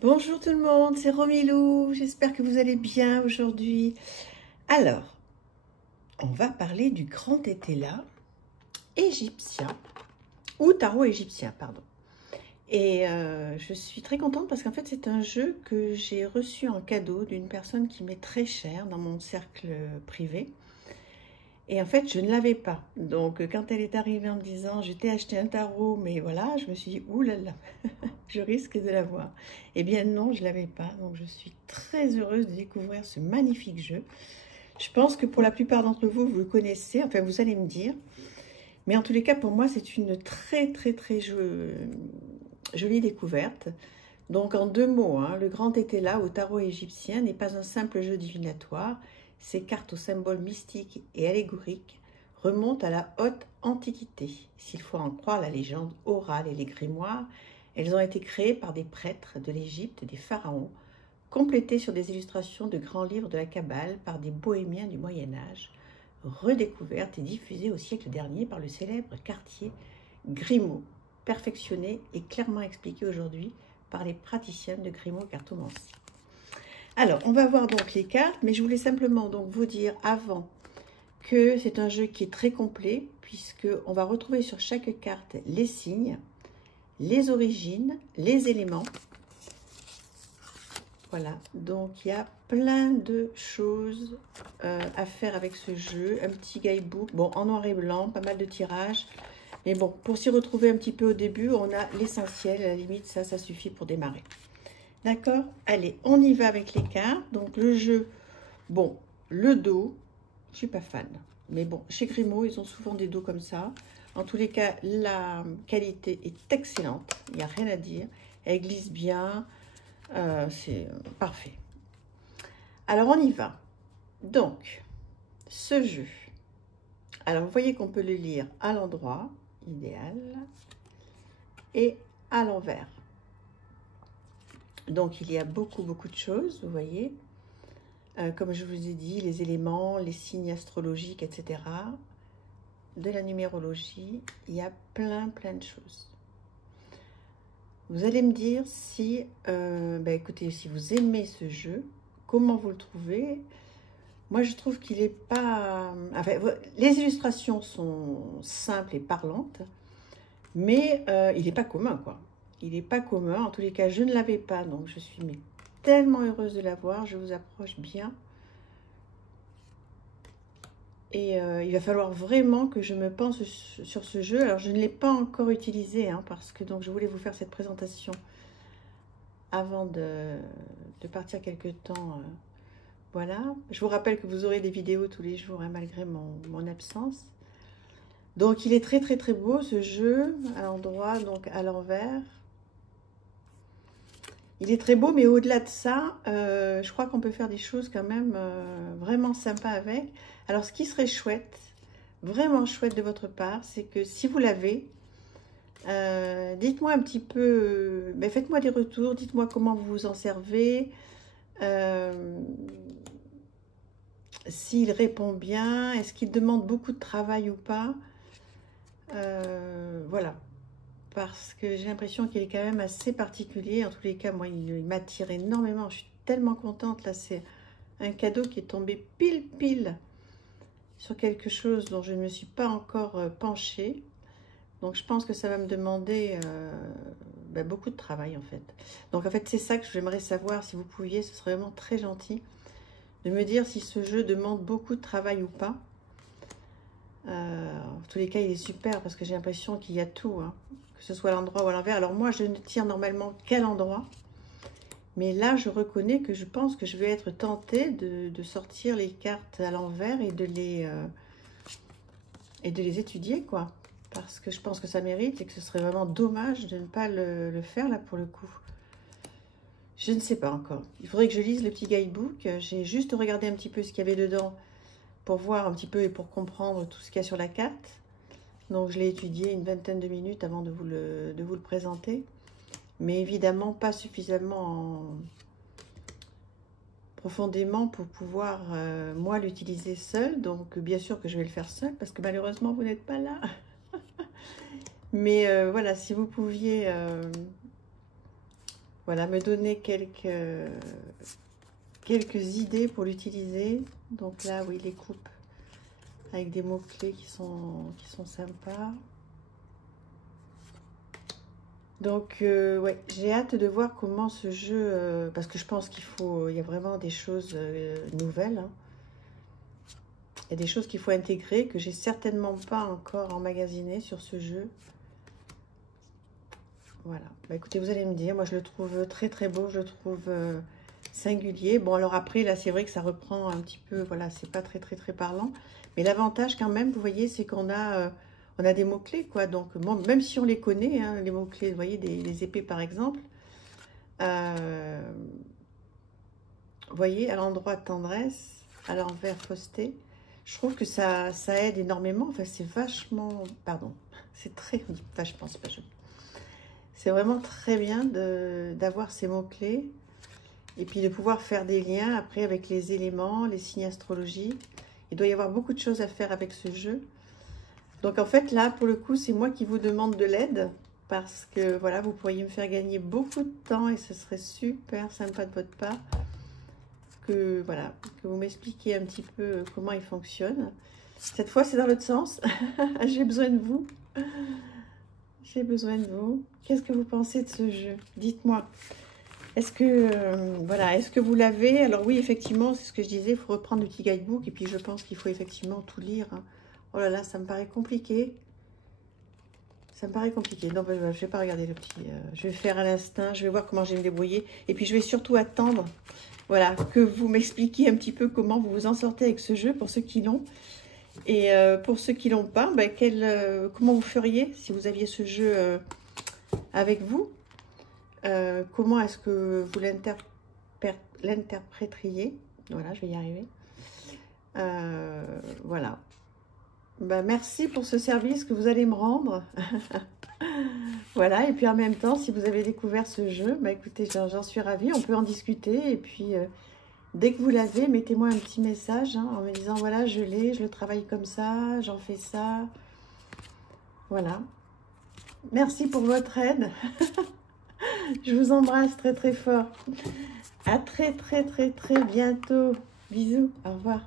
Bonjour tout le monde, c'est Romilou, j'espère que vous allez bien aujourd'hui. Alors, on va parler du grand Tétela égyptien, ou tarot égyptien, pardon. Et je suis très contente parce qu'en fait c'est un jeu que j'ai reçu en cadeau d'une personne qui m'est très chère dans mon cercle privé. Et en fait, je ne l'avais pas. Donc, quand elle est arrivée en me disant, je t'ai acheté un tarot, mais voilà, je me suis dit, ouh là là, je risque de l'avoir. Eh bien non, je ne l'avais pas. Donc, je suis très heureuse de découvrir ce magnifique jeu. Je pense que pour la plupart d'entre vous, vous le connaissez. Enfin, vous allez me dire. Mais en tous les cas, pour moi, c'est une très jolie découverte. Donc, en deux mots, hein, le grand Tétela au tarot égyptien n'est pas un simple jeu divinatoire. Ces cartes aux symboles mystiques et allégoriques remontent à la haute antiquité. S'il faut en croire la légende orale et les grimoires, elles ont été créées par des prêtres de l'Égypte, des pharaons, complétées sur des illustrations de grands livres de la Kabbale par des bohémiens du Moyen-Âge, redécouvertes et diffusées au siècle dernier par le célèbre quartier Grimaud, perfectionnées et clairement expliquées aujourd'hui par les praticiens de Grimaud-Cartomancie. Alors, on va voir donc les cartes, mais je voulais simplement donc vous dire avant que c'est un jeu qui est très complet, puisqu'on va retrouver sur chaque carte les signes, les origines, les éléments. Voilà, donc il y a plein de choses à faire avec ce jeu. Un petit guidebook, bon, en noir et blanc, pas mal de tirages. Mais bon, pour s'y retrouver un petit peu au début, on a l'essentiel. À la limite, ça suffit pour démarrer. D'accord? Allez, on y va avec les cartes. Donc, le jeu, bon, le dos, je ne suis pas fan. Mais bon, chez Grimaud, ils ont souvent des dos comme ça. En tous les cas, la qualité est excellente. Il n'y a rien à dire. Elle glisse bien. C'est parfait. Alors, on y va. Donc, ce jeu. Alors, vous voyez qu'on peut le lire à l'endroit, idéal, et à l'envers. Donc, il y a beaucoup de choses, vous voyez. Comme je vous ai dit, les éléments, les signes astrologiques, etc. De la numérologie, il y a plein de choses. Vous allez me dire si, écoutez, si vous aimez ce jeu, comment vous le trouvez. Moi, je trouve qu'il n'est pas... Enfin, les illustrations sont simples et parlantes, mais il n'est pas commun, quoi. Il n'est pas commun. En tous les cas, je ne l'avais pas, donc je suis tellement heureuse de l'avoir. Je vous approche bien. Et il va falloir vraiment que je me penche sur ce jeu. Alors, je ne l'ai pas encore utilisé, hein, parce que donc, je voulais vous faire cette présentation avant de partir quelque temps. Voilà. Je vous rappelle que vous aurez des vidéos tous les jours, hein, malgré mon absence. Donc, il est très beau, ce jeu, à l'endroit, donc à l'envers. Il est très beau, mais au-delà de ça, je crois qu'on peut faire des choses quand même vraiment sympas avec. Alors, ce qui serait chouette, vraiment chouette de votre part, c'est que si vous l'avez, dites-moi un petit peu, faites-moi des retours, dites-moi comment vous vous en servez, s'il répond bien, est-ce qu'il demande beaucoup de travail ou pas. Voilà. Parce que j'ai l'impression qu'il est quand même assez particulier. En tous les cas, moi, il m'attire énormément. Je suis tellement contente. Là, c'est un cadeau qui est tombé pile sur quelque chose dont je ne me suis pas encore penchée. Donc, je pense que ça va me demander beaucoup de travail, en fait. Donc, en fait, c'est ça que j'aimerais savoir. Si vous pouviez, ce serait vraiment très gentil de me dire si ce jeu demande beaucoup de travail ou pas. En tous les cas, il est super parce que j'ai l'impression qu'il y a tout, hein, que ce soit à l'endroit ou à l'envers. Alors moi, je ne tire normalement qu'à l'endroit, mais là, je reconnais que je pense que je vais être tentée de sortir les cartes à l'envers et de les étudier, quoi. Parce que je pense que ça mérite et que ce serait vraiment dommage de ne pas le faire, là, pour le coup. Je ne sais pas encore. Il faudrait que je lise le petit guidebook. J'ai juste regardé un petit peu ce qu'il y avait dedans pour voir un petit peu et pour comprendre tout ce qu'il y a sur la carte. Donc, je l'ai étudié une vingtaine de minutes avant de vous le présenter. Mais évidemment, pas suffisamment profondément pour pouvoir, moi, l'utiliser seule. Donc, bien sûr que je vais le faire seule parce que malheureusement, vous n'êtes pas là. Mais voilà, si vous pouviez voilà, me donner quelques idées pour l'utiliser. Donc là, oui, les coupes avec des mots-clés qui sont sympas. Donc, ouais, j'ai hâte de voir comment ce jeu... parce que je pense il y a vraiment des choses nouvelles. Hein. Il y a des choses qu'il faut intégrer que j'ai certainement pas encore emmagasinées sur ce jeu. Voilà. Bah, écoutez, vous allez me dire, moi je le trouve très très beau, je le trouve singulier. Bon, alors après, là, c'est vrai que ça reprend un petit peu, voilà, c'est pas très parlant. Mais l'avantage quand même, vous voyez, c'est qu'on a, on a des mots-clés, quoi. Donc, bon, même si on les connaît, hein, les mots-clés, vous voyez, les épées par exemple. Vous voyez, à l'endroit tendresse, à l'envers fausseté. Je trouve que ça aide énormément. Enfin, c'est vachement... Pardon, c'est très... Vachement, c'est pas joli. C'est vraiment très bien d'avoir ces mots-clés. Et puis de pouvoir faire des liens après avec les éléments, les signes astrologiques. Il doit y avoir beaucoup de choses à faire avec ce jeu. Donc en fait, là, pour le coup, c'est moi qui vous demande de l'aide. Parce que, voilà, vous pourriez me faire gagner beaucoup de temps. Et ce serait super sympa de votre part. Voilà, que vous m'expliquiez un petit peu comment il fonctionne. Cette fois, c'est dans l'autre sens. J'ai besoin de vous. J'ai besoin de vous. Qu'est-ce que vous pensez de ce jeu? Dites-moi. Est-ce que, voilà, est-ce que vous l'avez? Alors oui, effectivement, c'est ce que je disais, il faut reprendre le petit guidebook. Et puis, je pense qu'il faut effectivement tout lire. Hein. Oh là là, ça me paraît compliqué. Ça me paraît compliqué. Non, je ne vais pas regarder le petit... je vais faire à l'instinct. Je vais voir comment je vais me débrouiller. Et puis, je vais surtout attendre... Voilà, que vous m'expliquiez un petit peu comment vous vous en sortez avec ce jeu pour ceux qui l'ont. Et pour ceux qui ne l'ont pas, ben, comment vous feriez si vous aviez ce jeu avec vous? Comment est-ce que vous l'interpréteriez? Voilà, je vais y arriver. Voilà. Ben, merci pour ce service que vous allez me rendre. Voilà, et puis en même temps, si vous avez découvert ce jeu, bah écoutez, j'en suis ravie, on peut en discuter. Et puis, dès que vous l'avez, mettez-moi un petit message hein, en me disant, voilà, je l'ai, je le travaille comme ça, j'en fais ça. Voilà. Merci pour votre aide. Je vous embrasse très fort. À très bientôt. Bisous, au revoir.